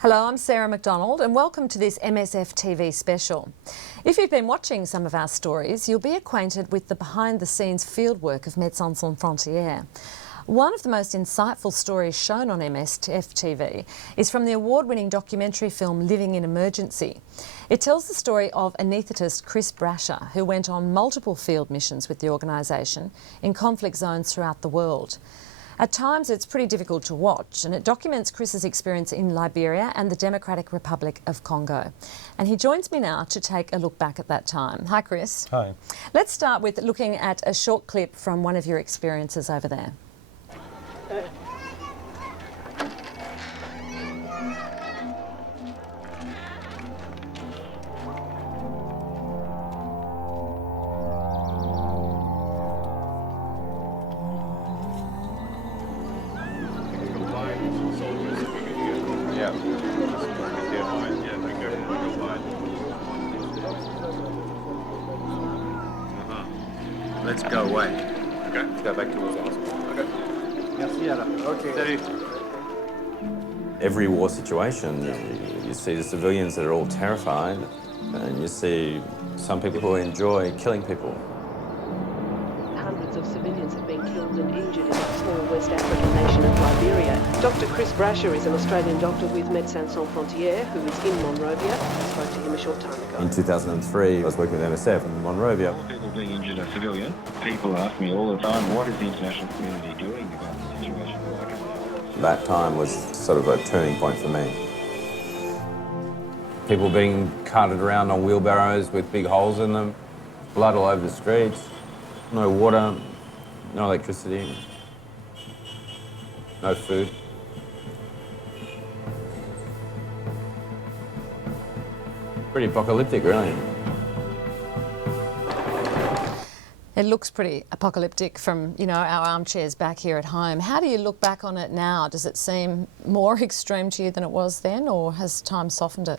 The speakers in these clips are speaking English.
Hello, I'm Sarah McDonald and welcome to this MSF TV special. If you've been watching some of our stories, you'll be acquainted with the behind-the-scenes fieldwork of Médecins Sans Frontières. One of the most insightful stories shown on MSF TV is from the award-winning documentary film Living in Emergency. It tells the story of anaesthetist Chris Brasher, who went on multiple field missions with the organisation in conflict zones throughout the world. At times it's pretty difficult to watch, and it documents Chris's experience in Liberia and the Democratic Republic of Congo. And he joins me now to take a look back at that time. Hi Chris. Hi. Let's start with looking at a short clip from one of your experiences over there. Let's go away. Okay. Let's go back towards the hospital. Okay. Every war situation, you see the civilians that are all terrified, and you see some people who enjoy killing people. Hundreds of civilians have been killed and injured in the small West African nation of Liberia. Dr. Chris Brasher is an Australian doctor with Médecins Sans Frontières who is in Monrovia. I spoke to him a short time ago. In 2003, I was working with MSF in Monrovia. All people being injured are civilian. People ask me all the time, what is the international community doing about the situation? That time was sort of a turning point for me. People being carted around on wheelbarrows with big holes in them, blood all over the streets, no water, no electricity, no food. Pretty apocalyptic, really. It looks pretty apocalyptic from, our armchairs back here at home. How do you look back on it now? Does it seem more extreme to you than it was then, or has time softened it?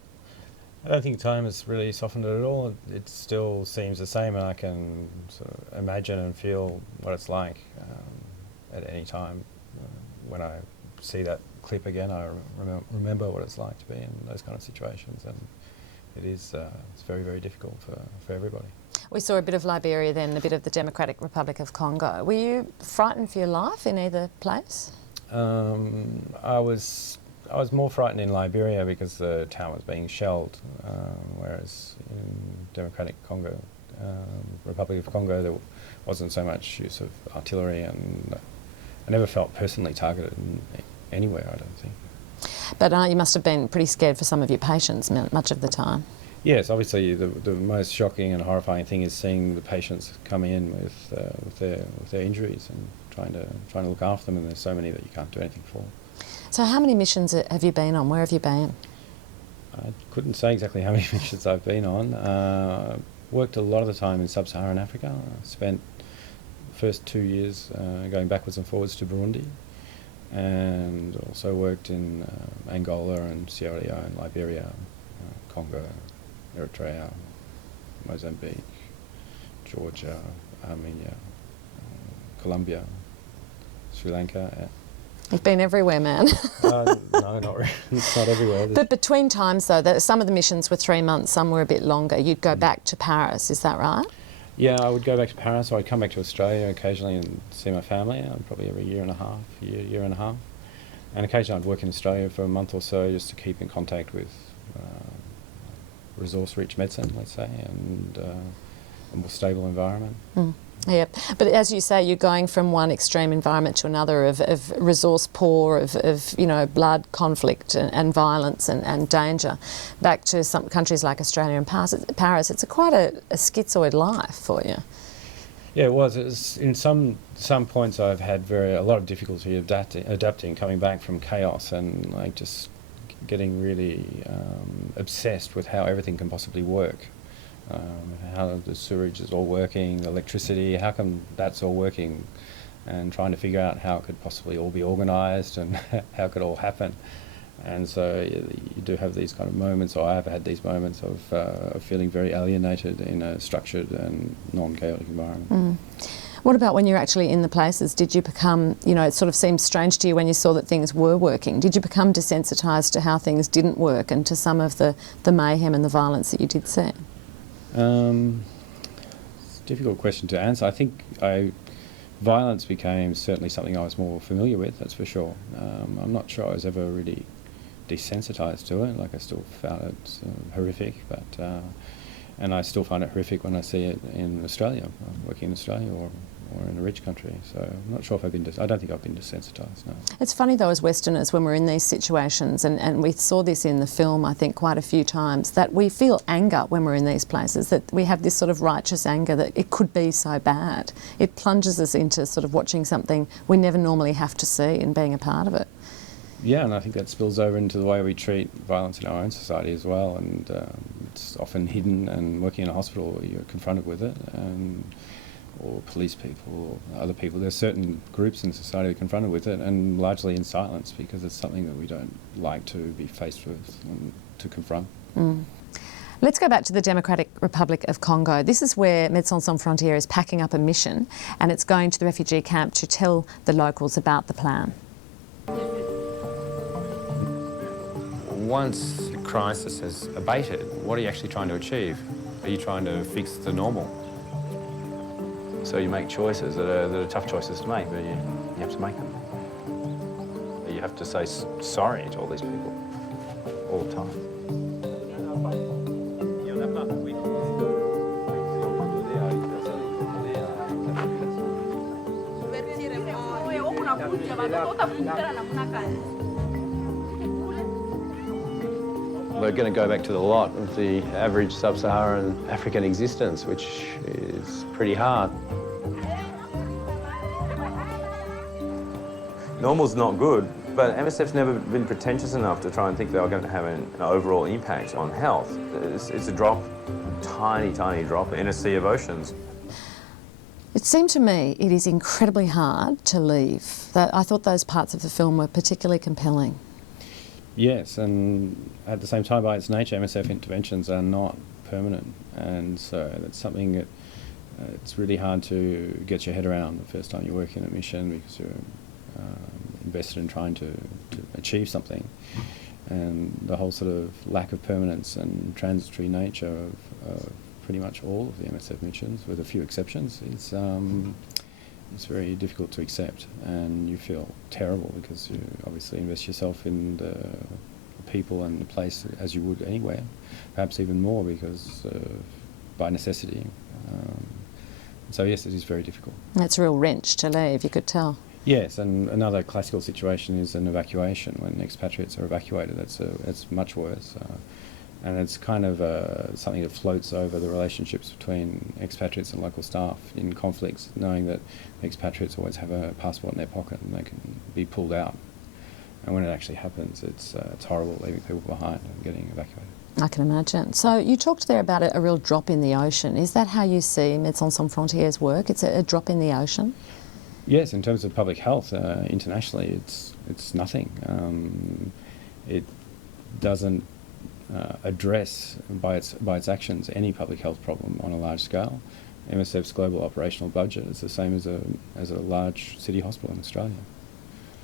I don't think time has really softened it at all. It still seems the same, and I can sort of imagine and feel what it's like at any time. When I see that clip again, I remember what it's like to be in those kind of situations, and it's very, very difficult for everybody. We saw a bit of Liberia then, a bit of the Democratic Republic of Congo. Were you frightened for your life in either place? I was more frightened in Liberia because the town was being shelled, whereas in Democratic Congo, Republic of Congo, there wasn't so much use of artillery, and I never felt personally targeted anywhere, I don't think. But you must have been pretty scared for some of your patients much of the time. Yes, obviously the most shocking and horrifying thing is seeing the patients come in with their injuries and trying to look after them, and there's so many that you can't do anything for. So how many missions have you been on? Where have you been? I couldn't say exactly how many missions I've been on. Worked a lot of the time in sub-Saharan Africa. I spent the first 2 years going backwards and forwards to Burundi, and also worked in Angola and Sierra Leone, Liberia, Congo, Eritrea, Mozambique, Georgia, Armenia, Colombia, Sri Lanka. You've been everywhere, man. No, not really. It's not everywhere. But between times, though, some of the missions were 3 months, some were a bit longer. You'd go back to Paris, is that right? Yeah, I would go back to Paris, or I'd come back to Australia occasionally and see my family, probably every year and a half. And occasionally I'd work in Australia for a month or so just to keep in contact with resource-rich medicine, let's say, and a more stable environment. Yeah, but as you say, you're going from one extreme environment to another of resource poor, of blood, conflict and violence and danger, back to some countries like Australia and Paris. It's quite a schizoid life for you. Yeah, it was. In some points I've had a lot of difficulty adapting, coming back from chaos and just getting really obsessed with how everything can possibly work. How the sewerage is all working, the electricity, how come that's all working, and trying to figure out how it could possibly all be organised and how it could all happen. And so you do have these kind of moments, or I have had these moments of feeling very alienated in a structured and non-chaotic environment. What about when you're actually in the places? Did you become, you know, it sort of seemed strange to you when you saw that things were working. Did you become desensitised to how things didn't work and to some of the mayhem and the violence that you did see? It's a difficult question to answer. I think violence became certainly something I was more familiar with, that's for sure. I'm not sure I was ever really desensitised to it. Like, I still found it horrific, but and I still find it horrific when I see it in Australia. I'm working in Australia or in a rich country, so I'm not sure if I've been, I don't think I've been desensitised, no. It's funny though, as Westerners, when we're in these situations, and we saw this in the film, I think, quite a few times, that we feel anger when we're in these places, that we have this sort of righteous anger that it could be so bad. It plunges us into sort of watching something we never normally have to see and being a part of it. Yeah, and I think that spills over into the way we treat violence in our own society as well, and it's often hidden, and working in a hospital you're confronted with it, or police people or other people. There's certain groups in society that are confronted with it, and largely in silence, because it's something that we don't like to be faced with and to confront. Mm. Let's go back to the Democratic Republic of Congo. This is where Médecins Sans Frontières is packing up a mission, and it's going to the refugee camp to tell the locals about the plan. Once the crisis has abated, what are you actually trying to achieve? Are you trying to fix the normal? So you make choices that are tough choices to make, but you have to make them. You have to say sorry to all these people all the time. We're going to go back to the lot of the average sub-Saharan African existence, which is pretty hard. Normal's not good, but MSF's never been pretentious enough to try and think they are going to have an overall impact on health. It's a drop, tiny, tiny drop in a sea of oceans. It seemed to me it is incredibly hard to leave. I thought those parts of the film were particularly compelling. Yes, and at the same time, by its nature, MSF interventions are not permanent, and so that's something that it's really hard to get your head around the first time you work in a mission, because you're invested in trying to achieve something, and the whole sort of lack of permanence and transitory nature of pretty much all of the MSF missions, with a few exceptions, is it's very difficult to accept, and you feel terrible because you obviously invest yourself in the people and the place as you would anywhere, perhaps even more because by necessity. So yes, it is very difficult. That's a real wrench to leave, you could tell. Yes, and another classical situation is an evacuation. When expatriates are evacuated, it's much worse. And it's kind of something that floats over the relationships between expatriates and local staff in conflicts, knowing that expatriates always have a passport in their pocket and they can be pulled out. And when it actually happens, it's horrible, leaving people behind and getting evacuated. I can imagine. So you talked there about a real drop in the ocean. Is that how you see Médecins Sans Frontières work? It's a drop in the ocean? Yes, in terms of public health, internationally, it's nothing. It doesn't address by its actions any public health problem on a large scale. MSF's global operational budget is the same as a large city hospital in Australia.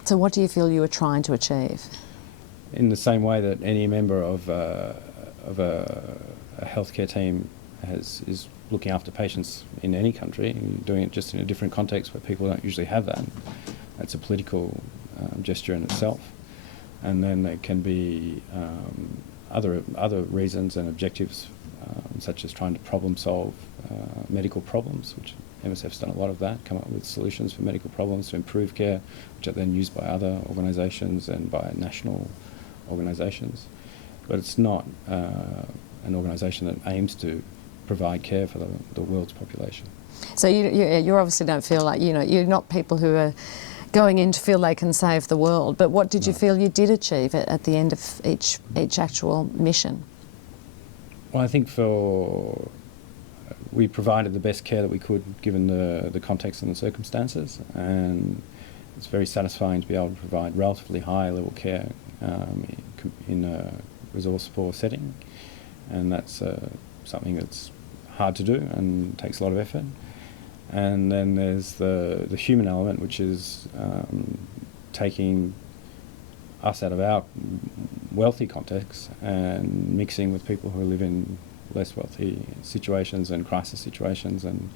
So what do you feel you were trying to achieve? In the same way that any member of a healthcare team is looking after patients in any country, doing it just in a different context where people don't usually have that. That's a political gesture in itself. And then there can be other reasons and objectives, such as trying to problem solve medical problems, which MSF's done a lot of that, come up with solutions for medical problems to improve care, which are then used by other organisations and by national organisations. But it's not an organisation that aims to provide care for the world's population. So you obviously don't feel like, you're not people who are going in to feel they can save the world, but what did you feel you did achieve at the end of each actual mission? Well, I think we provided the best care that we could given the context and the circumstances, and it's very satisfying to be able to provide relatively high level care in a resource poor setting, and that's something that's hard to do and takes a lot of effort. And then there's the human element, which is taking us out of our wealthy context and mixing with people who live in less wealthy situations and crisis situations, and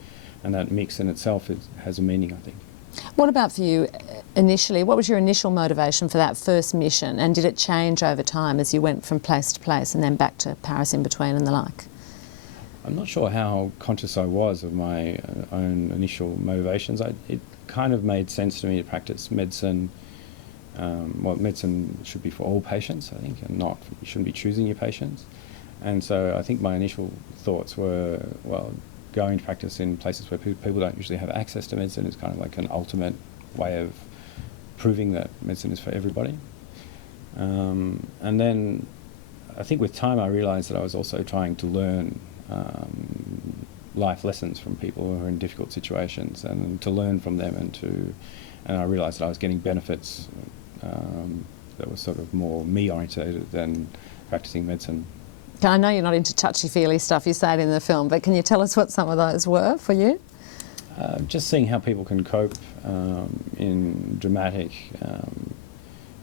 that mix in itself has a meaning, I think. What about for you initially? What was your initial motivation for that first mission, and did it change over time as you went from place to place and then back to Paris in between and the like? I'm not sure how conscious I was of my own initial motivations. It kind of made sense to me to practice medicine. Medicine should be for all patients, I think, and you shouldn't be choosing your patients. And so I think my initial thoughts were, well, going to practice in places where people don't usually have access to medicine is kind of like an ultimate way of proving that medicine is for everybody. And then I think with time I realised that I was also trying to learn life lessons from people who are in difficult situations, and to learn from them, and I realised that I was getting benefits that were sort of more me-orientated than practicing medicine. I know you're not into touchy-feely stuff, you say it in the film, but can you tell us what some of those were for you? Just seeing how people can cope in dramatic,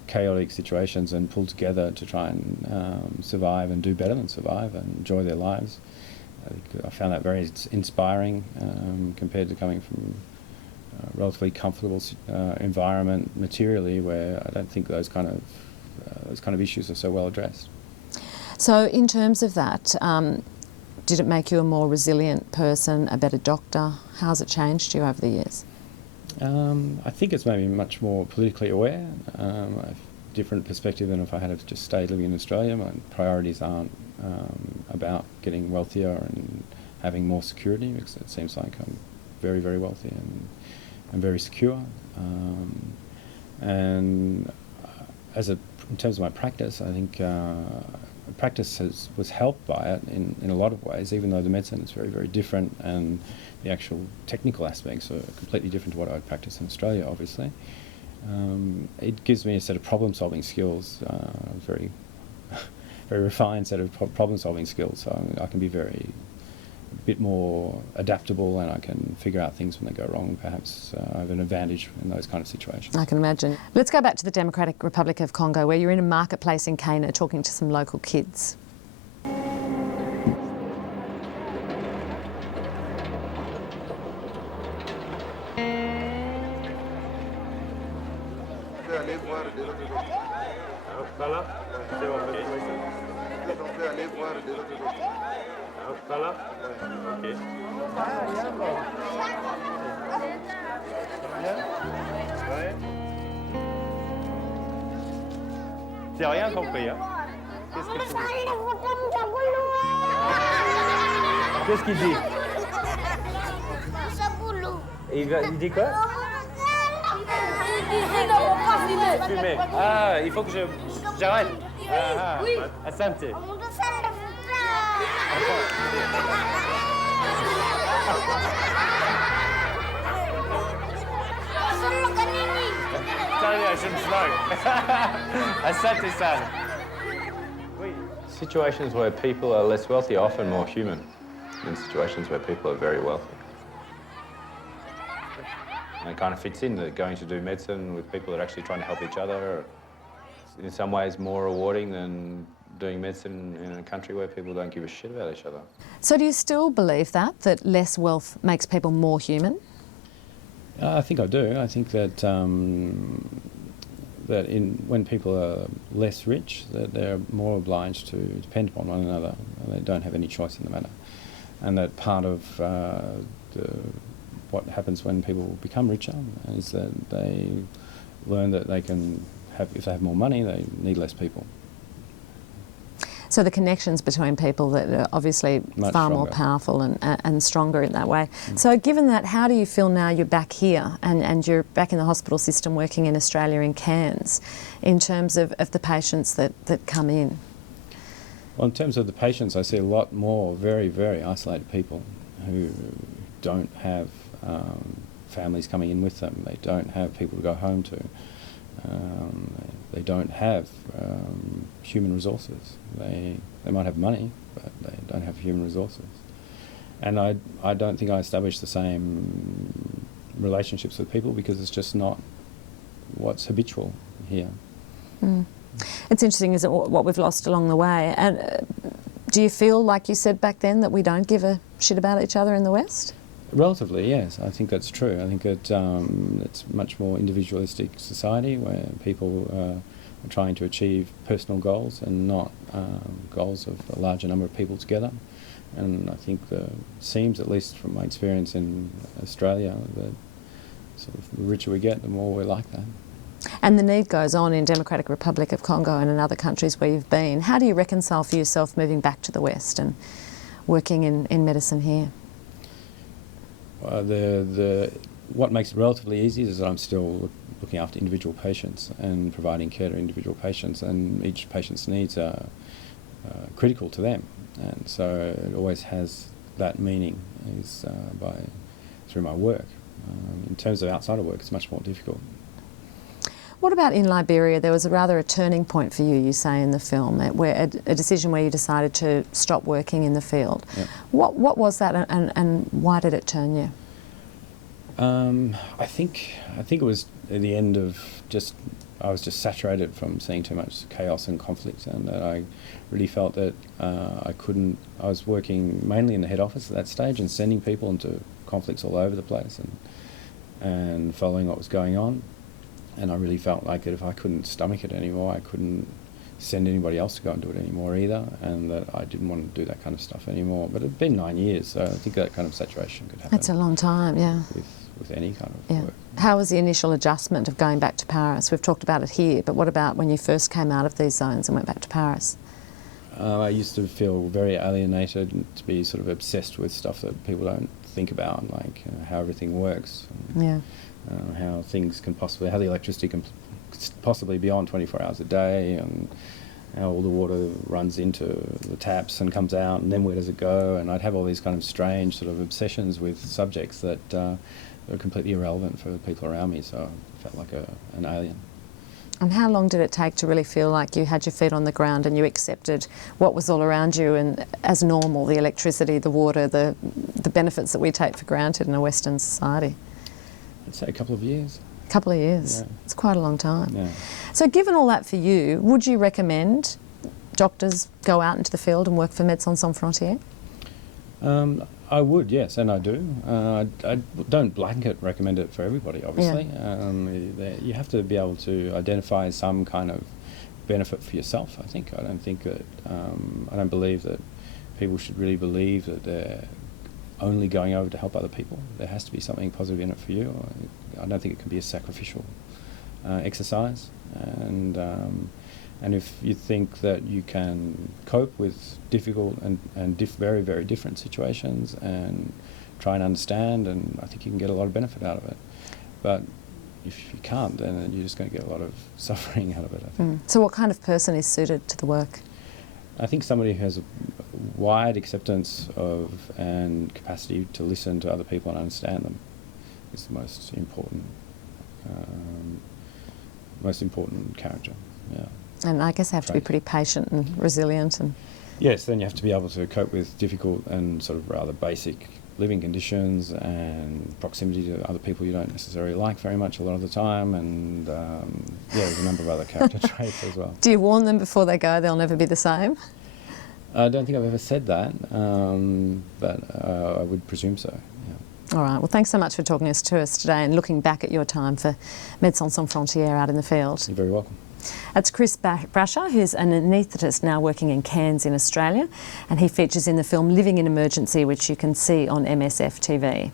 chaotic situations and pull together to try and survive and do better than survive and enjoy their lives. I found that very inspiring compared to coming from a relatively comfortable environment materially, where I don't think those kind of issues are so well addressed. So in terms of that, did it make you a more resilient person, a better doctor? How's it changed you over the years? I think it's made me much more politically aware. I have a different perspective than if I had just stayed living in Australia. My priorities aren't about getting wealthier and having more security, because it seems like I'm very, very wealthy and very secure. And in terms of my practice, I think practice was helped by it in a lot of ways, even though the medicine is very, very different and the actual technical aspects are completely different to what I'd practice in Australia, obviously. It gives me a set of problem-solving skills, very, very refined set of problem-solving skills, so I can be a bit more adaptable, and I can figure out things when they go wrong. Perhaps I have an advantage in those kind of situations. I can imagine. Let's go back to the Democratic Republic of Congo, where you're in a marketplace in Kenya talking to some local kids. J'ai rien compris, hein? Qu'est-ce qu'il dit? Il dit quoi? Fumer. Ah, il faut que j'arrête. Ah, oui. Asante. Sorry, I shouldn't smoke. Asante san. Situations where people are less wealthy are often more human than situations where people are very wealthy. And it kind of fits in that going to do medicine with people that are actually trying to help each other is in some ways more rewarding than doing medicine in a country where people don't give a shit about each other. So do you still believe that less wealth makes people more human? I think I do. I think that when people are less rich, that they're more obliged to depend upon one another, and they don't have any choice in the matter. And that part of what happens when people become richer is that they learn that they can have, if they have more money, they need less people. So the connections between people that are obviously Much far stronger. more powerful and stronger in that way. So given that, how do you feel now you're back here and you're back in the hospital system working in Australia in Cairns in terms of the patients that come in? Well, in terms of the patients, I see a lot more very, very isolated people who don't have families coming in with them. They don't have people to go home to. They don't have human resources. They might have money, but they don't have human resources. And I don't think I established the same relationships with people because it's just not what's habitual here. It's interesting, isn't it, what we've lost along the way? And do you feel, like you said back then, that we don't give a shit about each other in the West? Relatively, yes. I think that's true. I think that it's much more individualistic society where people are trying to achieve personal goals and not goals of a larger number of people together. And I think seems, at least from my experience in Australia, that sort of the richer we get, the more we're like that. And the need goes on in Democratic Republic of Congo and in other countries where you've been. How do you reconcile for yourself moving back to the West and working in medicine here? What makes it relatively easy is that I'm still looking after individual patients and providing care to individual patients, and each patient's needs are critical to them, and so it always has that meaning through my work. In terms of outside of work, it's much more difficult. What about in Liberia? There was a turning point for you say, in the film, where a decision where you decided to stop working in the field. Yep. What was that, and why did it turn you? I think it was at the end of I was just saturated from seeing too much chaos and conflict, and that I really felt that I was working mainly in the head office at that stage and sending people into conflicts all over the place and following what was going on. And I really felt like that if I couldn't stomach it anymore, I couldn't send anybody else to go and do it anymore either, and that I didn't want to do that kind of stuff anymore. But it'd been 9 years, so I think that kind of saturation could happen. That's a long time, yeah. With any kind of work. How was the initial adjustment of going back to Paris? We've talked about it here, but what about when you first came out of these zones and went back to Paris? I used to feel very alienated and to be sort of obsessed with stuff that people don't think about, like how everything works. Yeah. How the electricity can possibly be on 24 hours a day, and how all the water runs into the taps and comes out, and then where does it go? And I'd have all these kind of strange sort of obsessions with subjects that were completely irrelevant for the people around me, so I felt like an alien. And how long did it take to really feel like you had your feet on the ground and you accepted what was all around you and as normal, the electricity, the water, the benefits that we take for granted in a Western society? I'd say a couple of years. A couple of years. Yeah. It's quite a long time. Yeah. So given all that for you, would you recommend doctors go out into the field and work for Médecins Sans Frontières? I would, yes, and I do. I don't blanket recommend it for everybody, obviously. Yeah. You have to be able to identify some kind of benefit for yourself, I think. I don't believe that people should really believe that they're only going over to help other people. There has to be something positive in it for you. I don't think it can be a sacrificial exercise. And if you think that you can cope with difficult and very, very different situations and try and understand, and I think you can get a lot of benefit out of it. But if you can't, then you're just going to get a lot of suffering out of it, I think. So what kind of person is suited to the work? I think somebody who has a wide acceptance of and capacity to listen to other people and understand them is the most important character. Yeah. And I guess they have to be pretty patient and resilient. And yes, then you have to be able to cope with difficult and sort of rather basic living conditions and proximity to other people you don't necessarily like very much a lot of the time, and there's a number of other character traits as well. Do you warn them before they go they'll never be the same? I don't think I've ever said that, but I would presume so. Yeah. All right, well thanks so much for talking to us today and looking back at your time for Médecins Sans Frontières out in the field. You're very welcome. That's Chris Brasher, who's an anaesthetist now working in Cairns in Australia, and he features in the film Living in Emergency, which you can see on MSF TV.